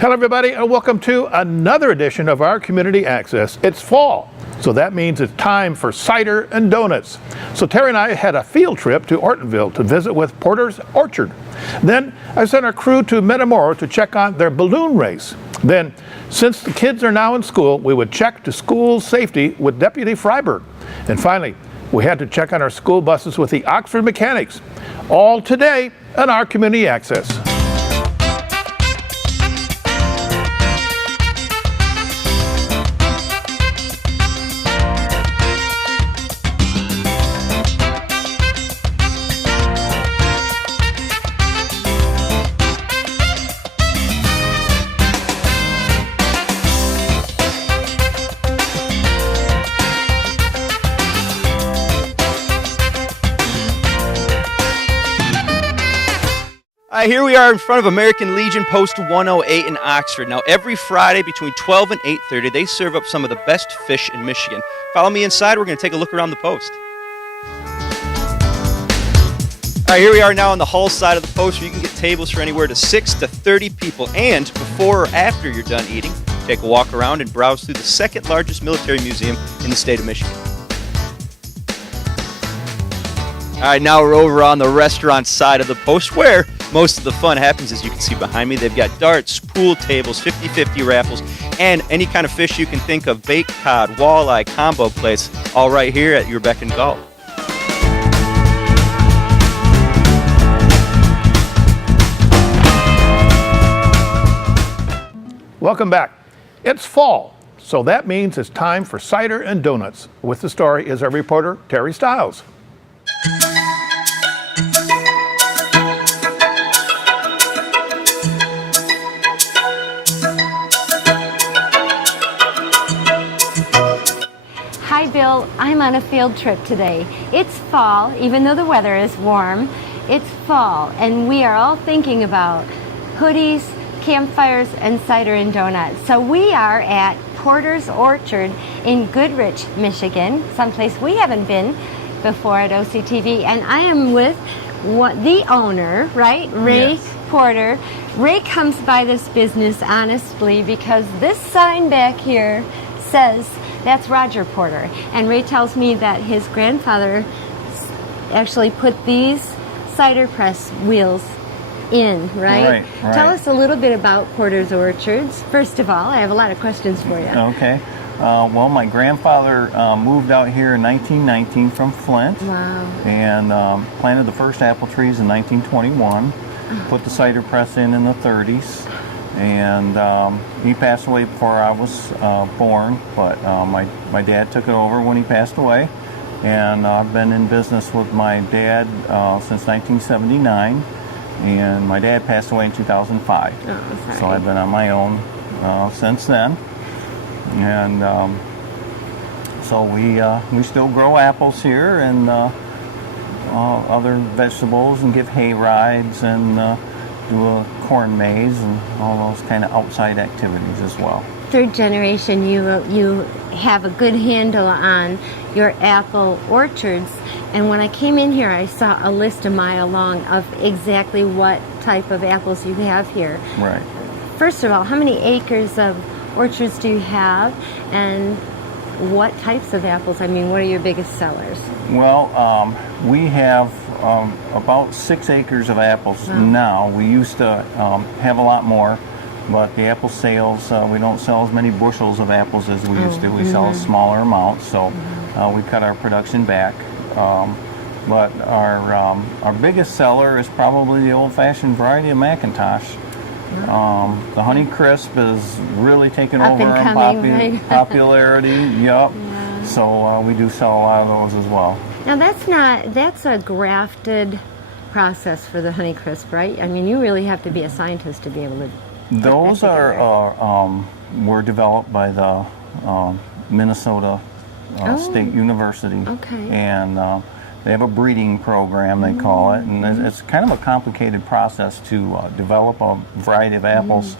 Hello everybody and welcome to another edition of our Community Access. It's fall, so that means it's time for cider and donuts. So Terry and I had a field trip to Ortonville to visit with Porter's Orchard. Then I sent our crew to Metamora to check on their balloon race. Then, since the kids are now in school, we would check to school safety with Deputy Freiberg. And finally, we had to check on our school buses with the Oxford Mechanics. All today on our Community Access. Here we are in front of American Legion Post 108 in Oxford. Now, every Friday between 12 and 8:30, they serve up some of the best fish in Michigan. Follow me inside. We're going to take a look around the post. All right, here we are now on the Hull side of the post, where you can get tables for anywhere to 6 to 30 people. And before or after you're done eating, take a walk around and browse through the second largest military museum in the state of Michigan. All right, now we're over on the restaurant side of the post, where most of the fun happens. As you can see behind me, they've got darts, pool tables, 50-50 raffles, and any kind of fish you can think of, baked cod, walleye, combo plates, all right here at your beck and call. Welcome back. It's fall, so that means it's time for cider and donuts. With the story is our reporter, Terry Stiles. Hi Bill, I'm on a field trip today. It's fall, even though the weather is warm. It's fall, and we are all thinking about hoodies, campfires, and cider and donuts. So we are at Porter's Orchard in Goodrich, Michigan, someplace we haven't been before at OCTV, and I am with the owner, right? Ray Yes. Porter. Ray comes by this business honestly because this sign back here says that's Roger Porter, and Ray tells me that his grandfather actually put these cider press wheels in, right? Right. Tell us a little bit about Porter's Orchards. First of all, I have a lot of questions for you. Okay. Well, my grandfather moved out here in 1919 from Flint. Wow. And planted the first apple trees in 1921. Put the cider press in the 30s. And he passed away before I was born, but my dad took it over when he passed away. And I've been in business with my dad since 1979. And my dad passed away in 2005. Oh, so I've been on my own since then. And so we still grow apples here and other vegetables, and give hay rides, and do a corn maze and all those kind of outside activities as well. Third generation, you have a good handle on your apple orchards. And when I came in here, I saw a list a mile long of exactly what type of apples you have here. Right. First of all, how many acres of orchards do you have, and what types of apples? I mean, what are your biggest sellers? Well, we have about 6 acres of apples now. We used to have a lot more, but the apple sales, we don't sell as many bushels of apples as we used to. We sell a smaller amount, so we cut our production back. But our biggest seller is probably the old-fashioned variety of McIntosh. The Honey Crisp is really taken Up over and in coming, right? popularity. Yep. Yeah. So we do sell a lot of those as well. Now that's a grafted process for the Honey Crisp, right? I mean, you really have to be a scientist to be able to. Those were developed by the Minnesota State University. Okay. And they have a breeding program, they call it, and it's kind of a complicated process to develop a variety of apples.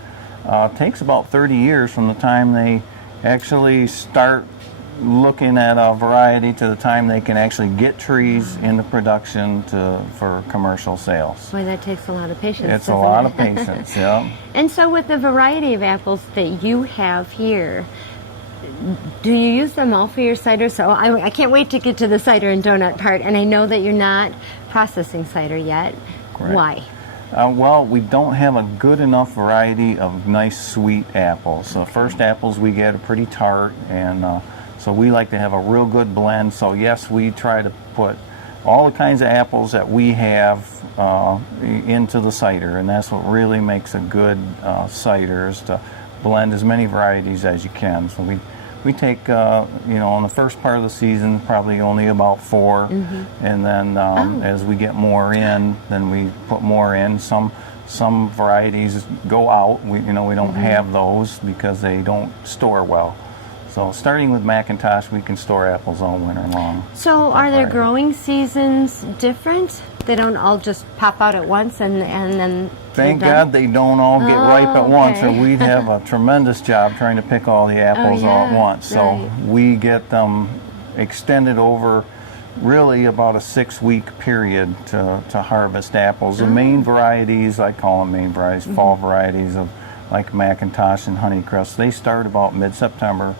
It takes about 30 years from the time they actually start looking at a variety to the time they can actually get trees into production for commercial sales. Boy, that takes a lot of patience. It's a doesn't lot it? of patience, yeah. And so with the variety of apples that you have here, do you use them all for your cider? So I can't wait to get to the cider and donut part, and I know that you're not processing cider yet. Correct. Why? Well, we don't have a good enough variety of nice sweet apples. So first apples we get are pretty tart, and so we like to have a real good blend. So yes, we try to put all the kinds of apples that we have into the cider, and that's what really makes a good cider, is to blend as many varieties as you can. So we take, in the first part of the season, probably only about 4, and then as we get more in, then we put more in. Some varieties go out. We don't have those because they don't store well. So starting with Macintosh, we can store apples all winter long. So are their growing seasons different? They don't all just pop out at once and then Thank they're done? God they don't all get ripe at once, or okay. we'd have a tremendous job trying to pick all the apples all at yeah, once. So right. we get them extended over really about a 6-week period to harvest apples. The main varieties, I call them main varieties, fall varieties of like Macintosh and Honeycrest, they start about mid-September,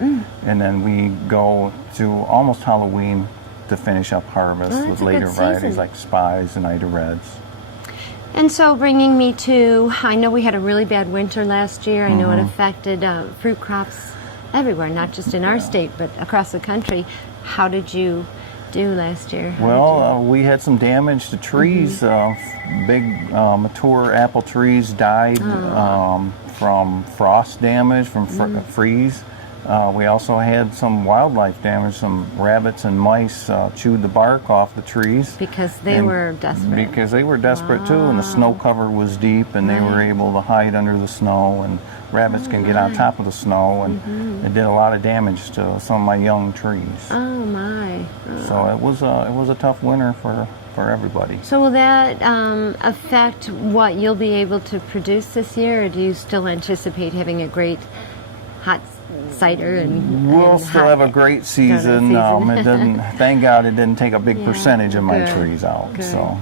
and then we go to almost Halloween to finish up harvest Well, with that's a good later varieties season. like Spies and Ida Reds. And so bringing me to, I know we had a really bad winter last year. I know it affected fruit crops everywhere, not just in our state, but across the country. How did you do last year? Well, we had some damage to trees. Big mature apple trees died from frost damage, from freeze. We also had some wildlife damage. Some rabbits and mice chewed the bark off the trees. Because they were desperate. Because they were desperate too, and the snow cover was deep, and they were able to hide under the snow, and rabbits can get on top of the snow, and it did a lot of damage to some of my young trees. Oh my. So it was a tough winter for everybody. So will that affect what you'll be able to produce this year, or do you still anticipate having a great hot cider and We'll and still hot have a great season. donut It didn't. Thank God it didn't take a big Yeah, percentage of my good, trees out. good. So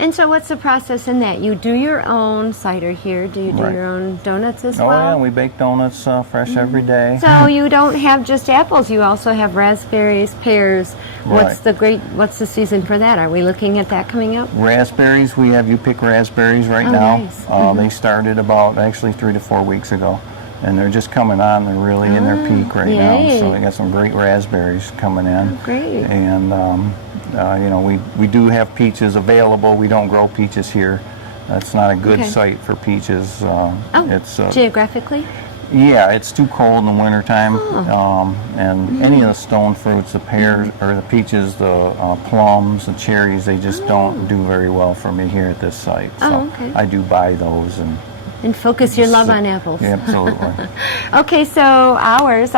And so what's the process in that? You do your own cider here. Do you do Right. your own donuts as oh well? yeah, we bake donuts fresh every day. So you don't have just apples. You also have raspberries, pears. What's Right. the season for that? Are we looking at that coming up? Raspberries, we have you pick raspberries right Oh, now. nice. They started about actually 3 to 4 weeks ago, and they're just coming on. They're really in their peak right now. yay. So we got some great raspberries coming in. Oh, great. And we do have peaches available. We don't grow peaches here. That's not a good Okay. site for peaches. It's Geographically? Yeah, it's too cold in the wintertime. Oh. And any of the stone fruits, the pears or the peaches, the plums, the cherries, they just don't do very well for me here at this site. So Oh, okay. I do buy those And focus your love on apples. Yeah, absolutely. Okay, so hours,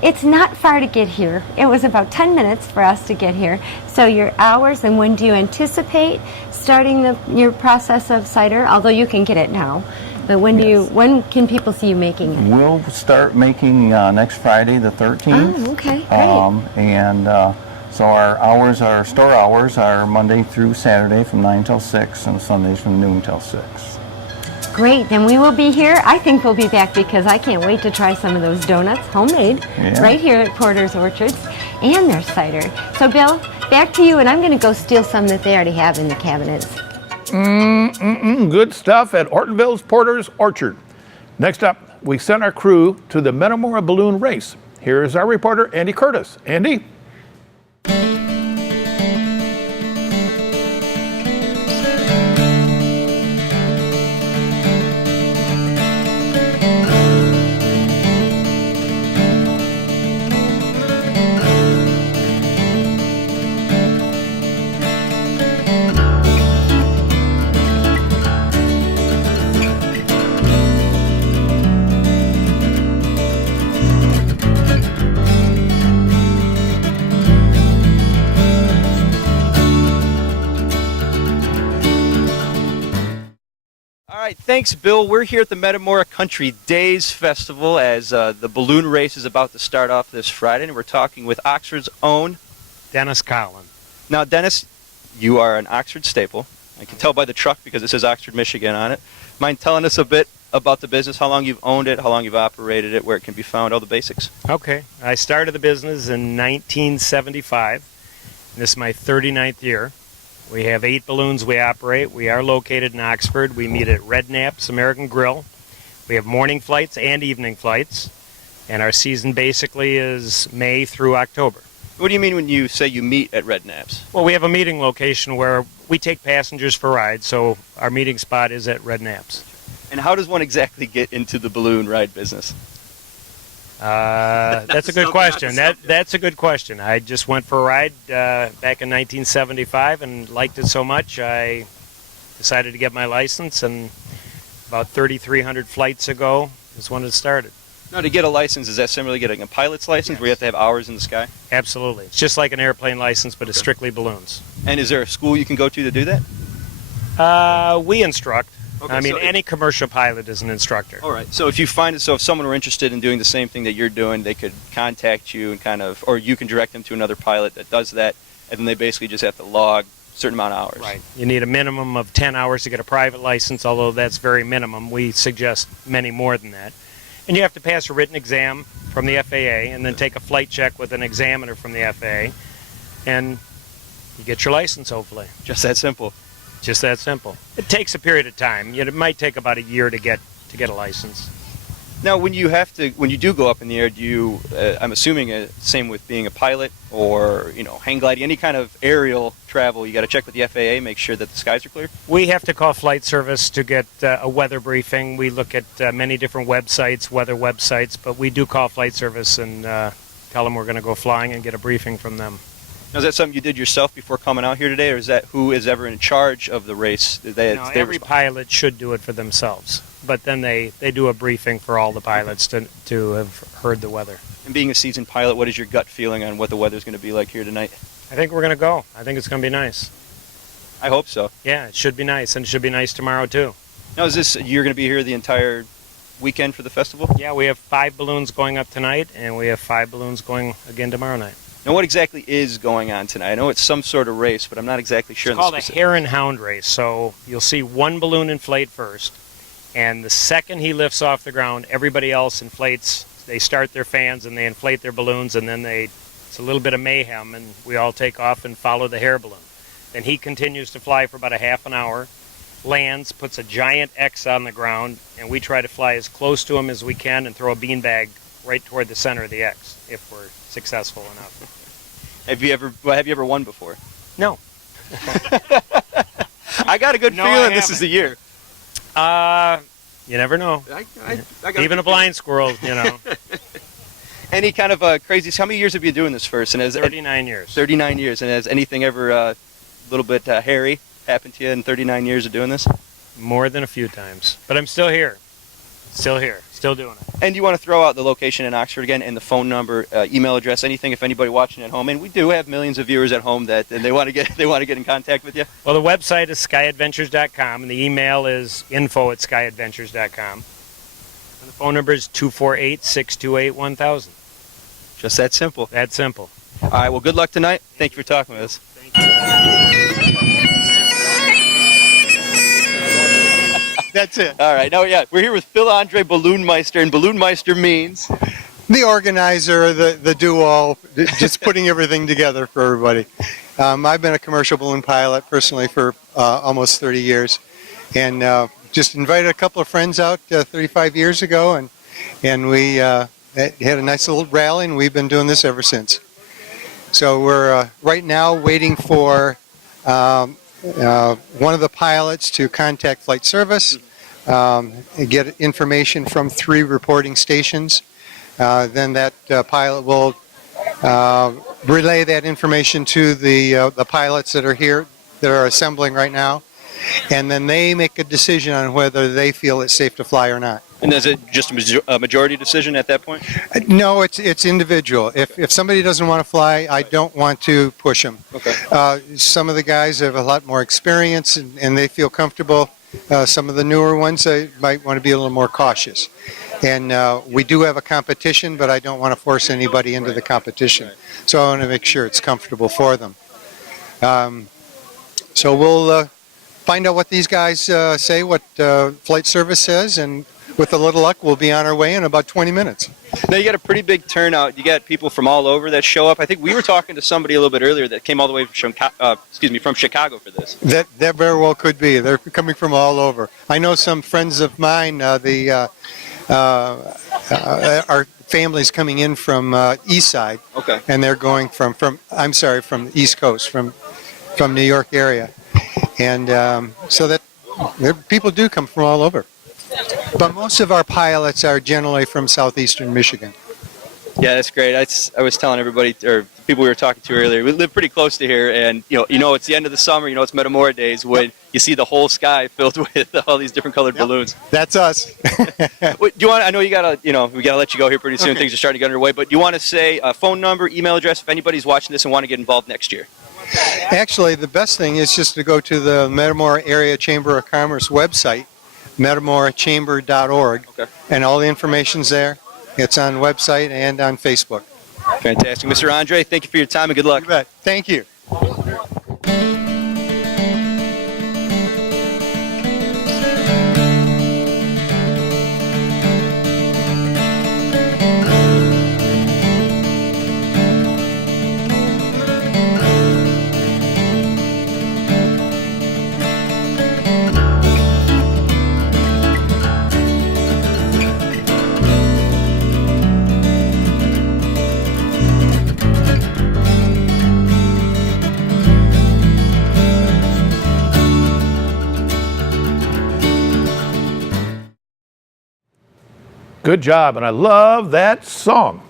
it's not far to get here. It was about 10 minutes for us to get here. So your hours, and when do you anticipate starting your process of cider? Although you can get it now, but when can people see you making it? We'll start making next Friday, the 13th. Oh, okay, great. So our store hours are Monday through Saturday from 9 till 6, and Sundays from noon till 6. Great, then we will be here. I think we'll be back because I can't wait to try some of those donuts, homemade, Yeah. right here at Porter's Orchards, and their cider. So Bill, back to you, and I'm going to go steal some that they already have in the cabinets. Good stuff at Ortonville's Porter's Orchard. Next up, we sent our crew to the Metamora Balloon Race. Here is our reporter, Andy Curtis. Andy? Thanks, Bill. We're here at the Metamora Country Days Festival as the balloon race is about to start off this Friday, and we're talking with Oxford's own Dennis Collin. Now, Dennis, you are an Oxford staple. I can tell by the truck because it says Oxford, Michigan on it. Mind telling us a bit about the business, how long you've owned it, how long you've operated it, where it can be found, all the basics? Okay. I started the business in 1975. This is my 39th year. We have 8 balloons we operate. We are located in Oxford. We meet at Red Knapp's American Grill. We have morning flights and evening flights. And our season basically is May through October. What do you mean when you say you meet at Red Knapp's? Well, we have a meeting location where we take passengers for rides, so our meeting spot is at Red Knapp's. And how does one exactly get into the balloon ride business? That's a good question. That's a good question. I just went for a ride back in 1975 and liked it so much I decided to get my license, and about 3,300 flights ago is when it started. Now, to get a license, is that similar to getting a pilot's license where you have to have hours in the sky? Absolutely. It's just like an airplane license, but it's strictly balloons. And is there a school you can go to do that? We instruct. Okay, I mean, so any commercial pilot is an instructor. All right. So if you find it, so if someone were interested in doing the same thing that you're doing, they could contact you and or you can direct them to another pilot that does that, and then they basically just have to log a certain amount of hours. Right. You need a minimum of 10 hours to get a private license, although that's very minimum. We suggest many more than that. And you have to pass a written exam from the FAA and then take a flight check with an examiner from the FAA, and you get your license, hopefully. Just that simple. Just that simple. It takes a period of time. It might take about a year to get a license. Now, when you do go up in the air, do you? I'm assuming same with being a pilot or hang gliding, any kind of aerial travel. You got to check with the FAA, make sure that the skies are clear. We have to call flight service to get a weather briefing. We look at many different websites, weather websites, but we do call flight service and tell them we're going to go flying and get a briefing from them. Now, is that something you did yourself before coming out here today, or is that who is ever in charge of the race? Every pilot should do it for themselves, but then they do a briefing for all the pilots to have heard the weather. And being a seasoned pilot, what is your gut feeling on what the weather's going to be like here tonight? I think we're going to go. I think it's going to be nice. I hope so. Yeah, it should be nice, and it should be nice tomorrow too. Now, you're going to be here the entire weekend for the festival? Yeah, we have 5 balloons going up tonight, and we have 5 balloons going again tomorrow night. Now, what exactly is going on tonight? I know it's some sort of race, but I'm not exactly sure. It's called a hare and hound race. So you'll see one balloon inflate first, and the second he lifts off the ground, everybody else inflates. They start their fans and they inflate their balloons, and then it's a little bit of mayhem, and we all take off and follow the hare balloon. Then he continues to fly for about a half an hour, lands, puts a giant X on the ground, and we try to fly as close to him as we can and throw a beanbag right toward the center of the X if we're successful enough. Have you ever won before? No. I got a good feeling this is the year. You never know. I got Even a blind squirrel, Any kind of crazy? How many years have you been doing this first? And 39 years. 39 years. And has anything ever a little bit hairy happened to you in 39 years of doing this? More than a few times. But I'm still here. Still here. Still doing it. And you want to throw out the location in Oxford again, and the phone number, email address, anything if anybody watching at home. And we do have millions of viewers at home and they want to get in contact with you. Well, the website is skyadventures.com, and the email is info@skyadventures.com. And the phone number is 248-628-1000. Just that simple. That simple. All right. Well, good luck tonight. Thank you for talking with us. Thank you. That's it. All right. Now, we're here with Phil Andre Balloonmeister, and Balloonmeister means the organizer, the do-all, just putting everything together for everybody. I've been a commercial balloon pilot personally for almost 30 years, and just invited a couple of friends out 35 years ago, and we had a nice little rally, and we've been doing this ever since. So we're right now waiting for one of the pilots to contact flight service, and get information from 3 reporting stations. Then that pilot will relay that information to the pilots that are here, that are assembling right now, and then they make a decision on whether they feel it's safe to fly or not. And is it just a majority decision at that point? No, it's individual. If somebody doesn't want to fly, I don't want to push them. Okay. Some of the guys have a lot more experience and they feel comfortable. some of the newer ones, might want to be a little more cautious. And we do have a competition, but I don't want to force anybody into the competition. So I want to make sure it's comfortable for them. So we'll find out what these guys say, what flight service says, and with a little luck, we'll be on our way in about 20 minutes. Now you got a pretty big turnout. You got people from all over that show up. I think we were talking to somebody a little bit earlier that came all the way from Chicago for this. That very well could be. They're coming from all over. I know some friends of mine. Our family's coming in from East Side. Okay. And they're going from the East Coast, from New York area, and so that people do come from all over. But most of our pilots are generally from southeastern Michigan. Yeah, that's great. I was telling everybody, or people we were talking to earlier, we live pretty close to here, and you know it's the end of the summer. You know it's Metamora days when you see the whole sky filled with all these different colored balloons. That's us. Wait, do you want? I know we gotta let you go here pretty soon. Okay. Things are starting to get underway. But do you want to say a phone number, email address if anybody's watching this and want to get involved next year? Actually, the best thing is just to go to the Metamora Area Chamber of Commerce website, metamorachamber.org, Okay. and all the information's there. It's on website and on Facebook. Fantastic, Mr. Andre. Thank you for your time and good luck. You bet. Thank you. Good job, and I love that song.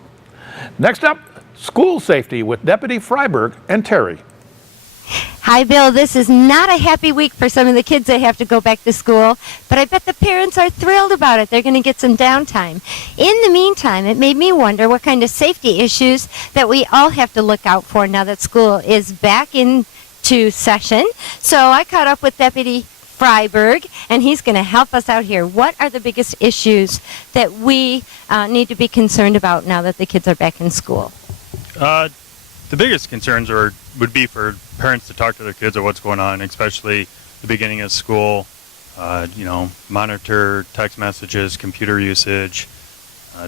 Next up, school safety with Deputy Freiberg and Terry. Hi, Bill. This is not a happy week for some of the kids that have to go back to school, but I bet the parents are thrilled about it. They're going to get some downtime. In the meantime, it made me wonder what kind of safety issues that we all have to look out for now that school is back into session. So I caught up with Deputy Freiberg, and he's going to help us out here. What are the biggest issues that we need to be concerned about now that the kids are back in school? The biggest concerns would be for parents to talk to their kids about what's going on, especially the beginning of school. Monitor text messages, computer usage.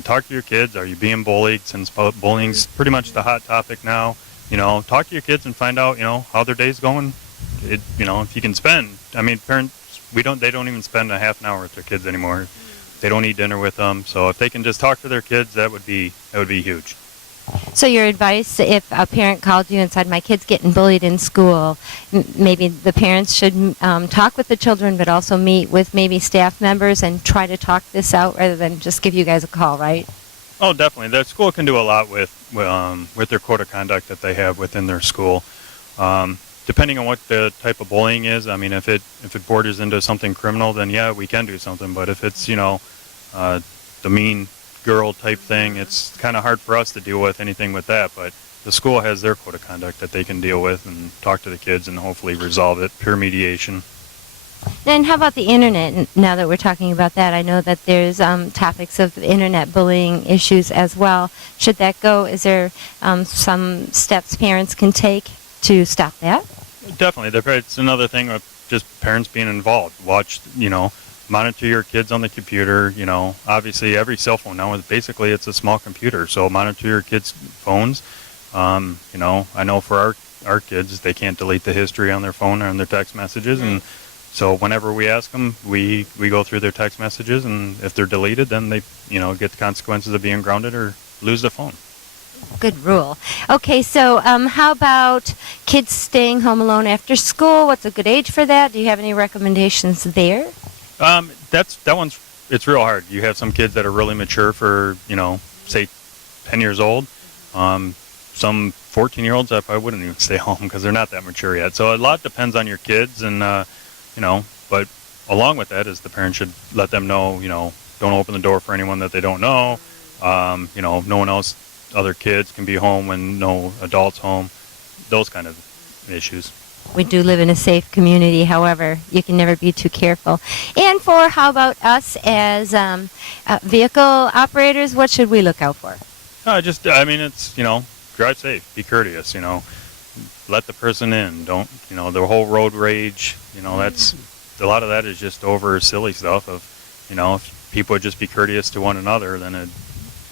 Talk to your kids. Are you being bullied? Since bullying's pretty much the hot topic now. Talk to your kids and find out, how their day's going. If you can spend. Parents, they don't even spend a half an hour with their kids anymore. They don't eat dinner with them. So if they can just talk to their kids, that would be huge. So your advice, if a parent called you and said, my kid's getting bullied in school, maybe the parents should talk with the children, but also meet with maybe staff members and try to talk this out rather than just give you guys a call, right? Oh, definitely. The school can do a lot with their code of conduct that they have within their school. Depending on what the type of bullying is, if it borders into something criminal, then yeah, we can do something. But if it's the mean girl type thing, it's kind of hard for us to deal with anything with that. But the school has their code of conduct that they can deal with and talk to the kids and hopefully resolve it. Pure mediation. And how about the internet? Now that we're talking about that, I know that there's topics of internet bullying issues as well. Should that go? Is there some steps parents can take to stop that? Definitely. It's another thing of just parents being involved. Monitor your kids on the computer. Obviously every cell phone now basically it's a small computer. So monitor your kids' phones. I know for our kids, they can't delete the history on their phone or on their text messages. And so whenever we ask them, we go through their text messages. And if they're deleted, then they, get the consequences of being grounded or lose the phone. Good rule. Okay, so how about kids staying home alone after school? What's a good age for that? Do you have any recommendations there? It's real hard. You have some kids that are really mature for, say 10 years old. Some 14-year-olds, I probably wouldn't even stay home because they're not that mature yet. So a lot depends on your kids and, but along with that is the parents should let them know, don't open the door for anyone that they don't know. No one else, other kids can be home when no adults home, those kind of issues. We do live in a safe community, however, you can never be too careful. And for how about us as vehicle operators, what should we look out for? It's, drive safe, be courteous, let the person in. Don't, the whole road rage, that's, a lot of that is just over silly stuff of, if people would just be courteous to one another, then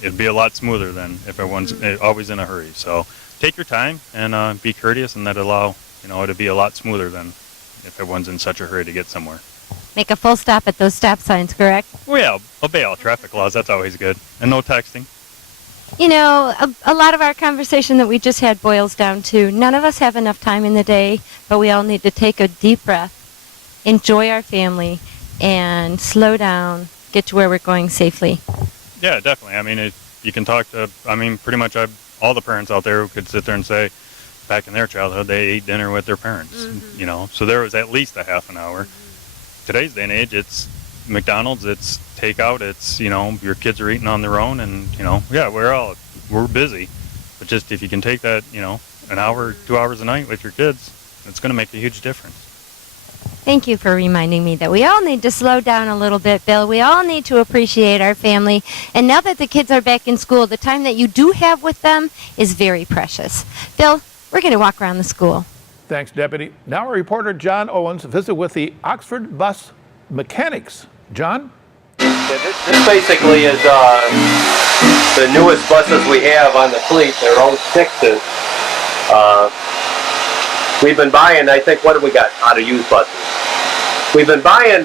it'd be a lot smoother than if everyone's always in a hurry. So take your time and be courteous, and that'll allow, it'll be a lot smoother than if everyone's in such a hurry to get somewhere. Make a full stop at those stop signs, correct? Well, yeah, obey all traffic laws. That's always good. And no texting. A lot of our conversation that we just had boils down to none of us have enough time in the day, but we all need to take a deep breath, enjoy our family, and slow down, get to where we're going safely. Yeah, definitely. You can talk to, pretty much all the parents out there who could sit there and say, back in their childhood, they ate dinner with their parents, so there was at least a half an hour. Today's day and age, it's McDonald's, it's takeout, it's, your kids are eating on their own, and, we're busy. But just if you can take that, an hour, 2 hours a night with your kids, it's going to make a huge difference. Thank you for reminding me that we all need to slow down a little bit, Bill. We all need to appreciate our family. And now that the kids are back in school, the time that you do have with them is very precious. Bill, we're going to walk around the school. Thanks, Deputy. Now our reporter John Owens visit with the Oxford Bus Mechanics. John? Yeah, this basically is the newest buses we have on the fleet. They're 06s. We've been buying, I think, what do we got out of used buses? We've been buying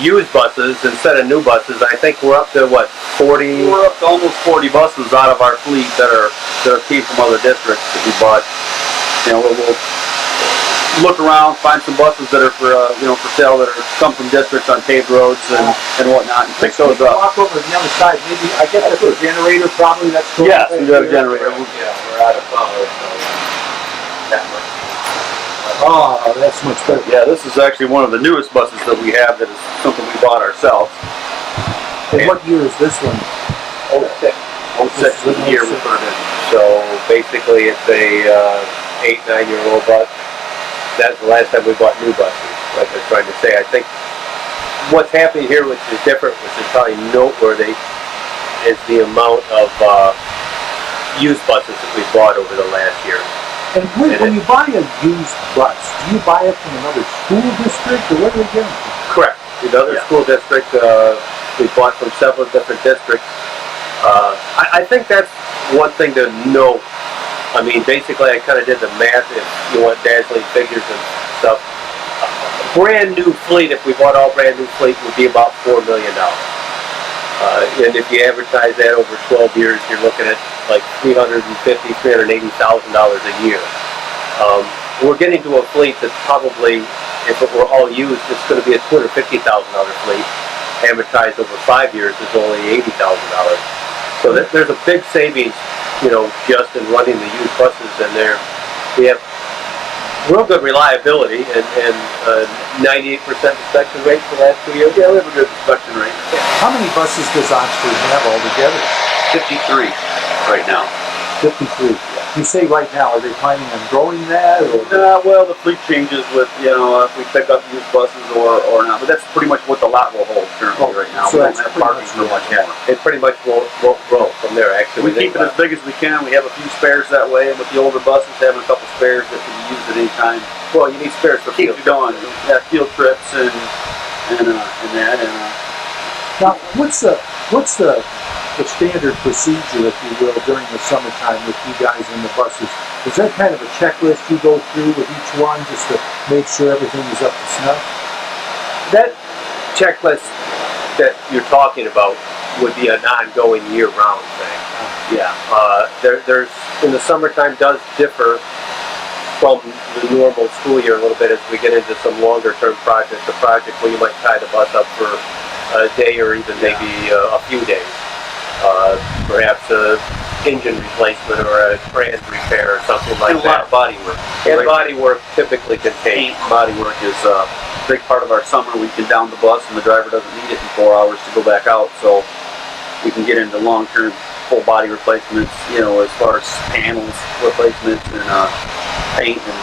used buses instead of new buses. I think we're up to, 40? We're up to almost 40 buses out of our fleet that are key from other districts that we bought. We'll look around, find some buses that are for sale that come from districts on paved roads and whatnot, and pick those up. Walk over to the other side. Maybe I guess that's a generator, probably. That's cool. Yes, we do have a generator. Yeah, we're out of power. Oh, that's much better. Yeah, this is actually one of the newest buses that we have. That is something we bought ourselves. And what year is this one? 06. 06 is the year we put it in. So basically, it's a 8-9-year-old bus. That's the last time we bought new buses, like I was trying to say. I think what's happening here, which is different, which is probably noteworthy, is the amount of used buses that we bought over the last year. And when you buy a used bus, do you buy it from another school district, or where do you get it? Correct. Another school district. We bought from several different districts. I think that's one thing to note. Basically, I kind of did the math. If you want dazzling figures and stuff, a brand new fleet, if we bought all brand new fleet, would be about $4 million. And if you advertise that over 12 years, you're looking at like $380,000 a year. We're getting to a fleet that's probably, if it were all used, it's going to be a $250,000 fleet. Amortized over 5 years is only $80,000. So there's a big savings, just in running the used buses, and we have real good reliability and 98% inspection rate for the last 2 years. Yeah, we have a good inspection rate. How many buses does Oxford have altogether? 53 right now. 53. You say right now, are they planning on growing that? Or? Well, the fleet changes with, if we pick up used buses or not. But that's pretty much what the lot will hold currently right now. So we don't have parking for much more. It pretty much won't grow from there, actually. We keep it as big as we can. We have a few spares that way. And with the older buses, having a couple spares that can be used at any time. Well, you need spares for field. Keep going. Yeah, field trips and that. Now, what's the standard procedure, if you will, during the summertime with you guys in the buses? Is that kind of a checklist you go through with each one just to make sure everything is up to snuff? That checklist that you're talking about would be an ongoing year-round thing. Yeah. There's in the summertime does differ from the normal school year a little bit as we get into some longer-term projects. A project where you might tie the bus up for a day or even maybe a few days. Perhaps a engine replacement or a trans repair or something like that. And a lot of body work. And body work typically can take. Body work is a big part of our summer. We can down the bus and the driver doesn't need it in 4 hours to go back out. So we can get into long-term full body replacements, as far as panels replacements and paint and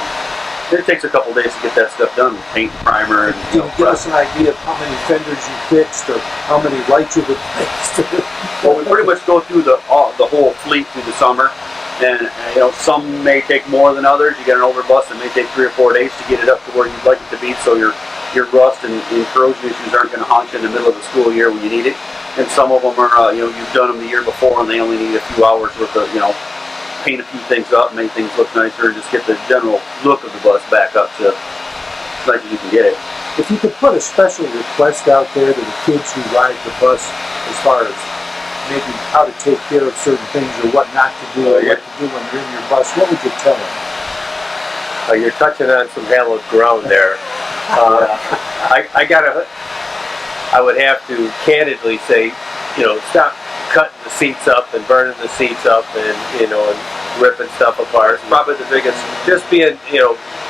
it takes a couple days to get that stuff done, paint, primer, and Can you give us an idea of how many fenders you fixed or how many lights you replaced? Well, we pretty much go through the whole fleet through the summer, and some may take more than others. You get an older bus that may take 3 or 4 days to get it up to where you'd like it to be, so your rust and corrosion issues aren't going to haunt you in the middle of the school year when you need it. And some of them are, you've done them the year before, and they only need a few hours worth of, paint a few things up, make things look nicer, and just get the general look of the bus back up to as nice as you can get it. If you could put a special request out there to the kids who ride the bus as far as maybe how to take care of certain things or what not to do or what to do when you're in your bus, what would you tell them? You're touching on some hallowed ground there. I would have to candidly say, stop cutting the seats up and burning the seats up and, and ripping stuff apart. It's probably the biggest, just being,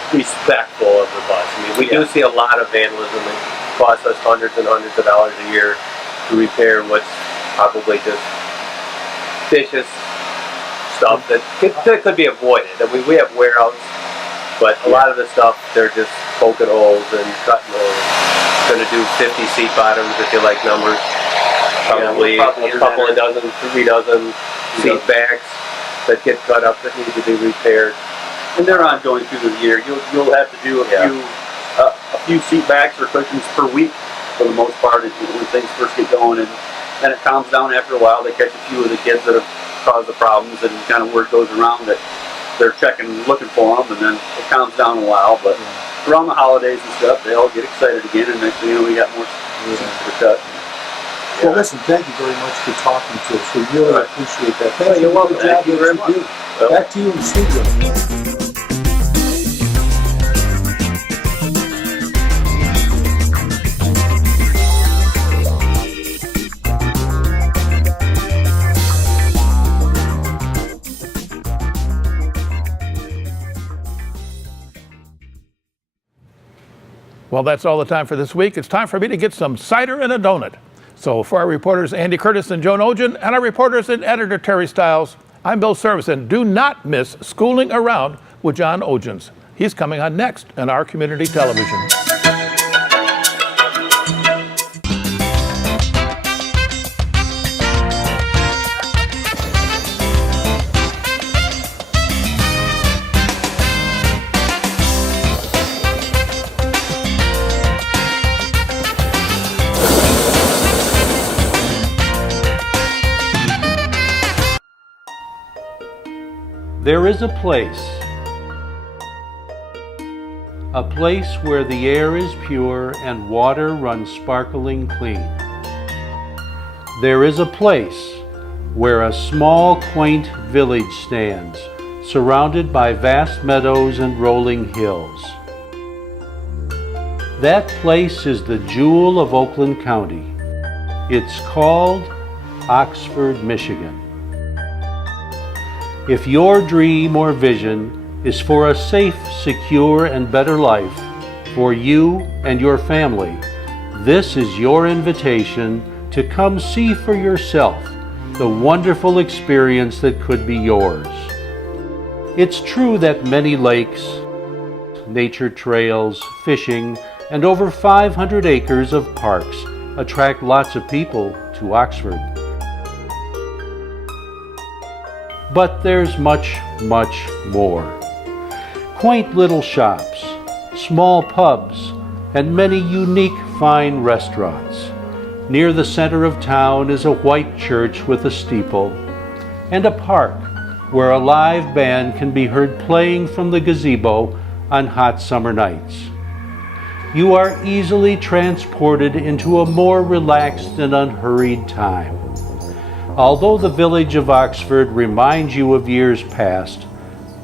respectful of the bus. I mean, we do see a lot of vandalism. It costs us hundreds and hundreds of dollars a year to repair what's probably just vicious stuff that could be avoided. I mean, we have warehouse, but a lot of the stuff, they're just poking holes and cutting holes. Going to do 50 seat bottoms if you like numbers. Probably a couple of dozen, 3 dozen seat backs that get cut up that need to be repaired. And they're ongoing through the year. You'll have to do a few seat backs or cushions per week for the most part when things first get going, and then it calms down after a while. They catch a few of the kids that have caused the problems, and kind of word goes around that they're checking, looking for them, and then it calms down a while. But around the holidays and stuff, they all get excited again, and next thing you know, we got more seats to cut. Well, listen, thank you very much for talking to us. We really appreciate that. Thank you. You're welcome. Thank you very much. Back to you in the studio. Well, that's all the time for this week. It's time for me to get some cider and a donut. So for our reporters Andy Curtis and Joan Ogen, and our reporters and editor Terry Stiles, I'm Bill Servison. Do not miss Schooling Around with John Ogens. He's coming on next on our community television. There is a place where the air is pure and water runs sparkling clean. There is a place where a small, quaint village stands, surrounded by vast meadows and rolling hills. That place is the jewel of Oakland County. It's called Oxford, Michigan. If your dream or vision is for a safe, secure, and better life for you and your family, this is your invitation to come see for yourself the wonderful experience that could be yours. It's true that many lakes, nature trails, fishing, and over 500 acres of parks attract lots of people to Oxford. But there's much, much more. Quaint little shops, small pubs, and many unique fine restaurants. Near the center of town is a white church with a steeple, and a park where a live band can be heard playing from the gazebo on hot summer nights. You are easily transported into a more relaxed and unhurried time. Although the village of Oxford reminds you of years past,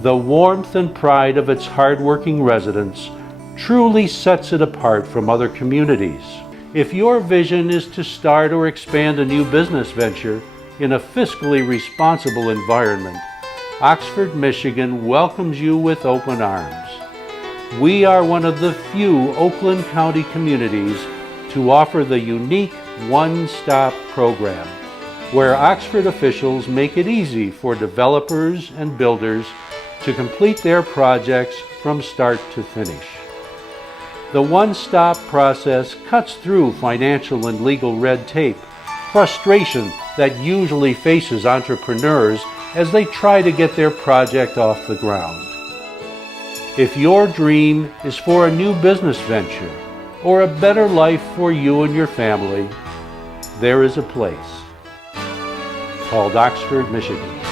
the warmth and pride of its hard-working residents truly sets it apart from other communities. If your vision is to start or expand a new business venture in a fiscally responsible environment, Oxford, Michigan welcomes you with open arms. We are one of the few Oakland County communities to offer the unique one-stop program, where Oxford officials make it easy for developers and builders to complete their projects from start to finish. The one-stop process cuts through financial and legal red tape, frustration that usually faces entrepreneurs as they try to get their project off the ground. If your dream is for a new business venture or a better life for you and your family, there is a place called Oxford, Michigan.